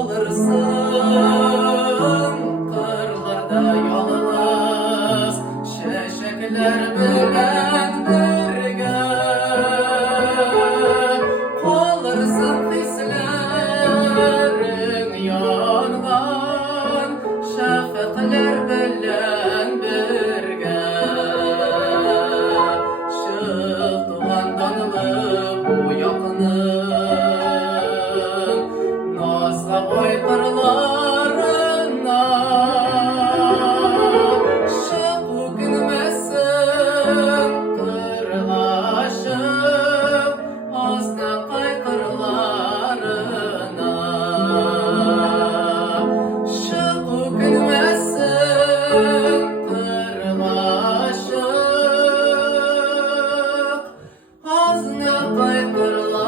kalırsın kırlarda yalnız şeşekler bilen birge kalırsın hislerin yangan şefekler bilen birge şıltıgandanlı bu yakının nazla oytarlarına şık bugünmesin kırlaşıp azna kaykırlarına şık bugünmesin kırlaşıp azna kaykırlarına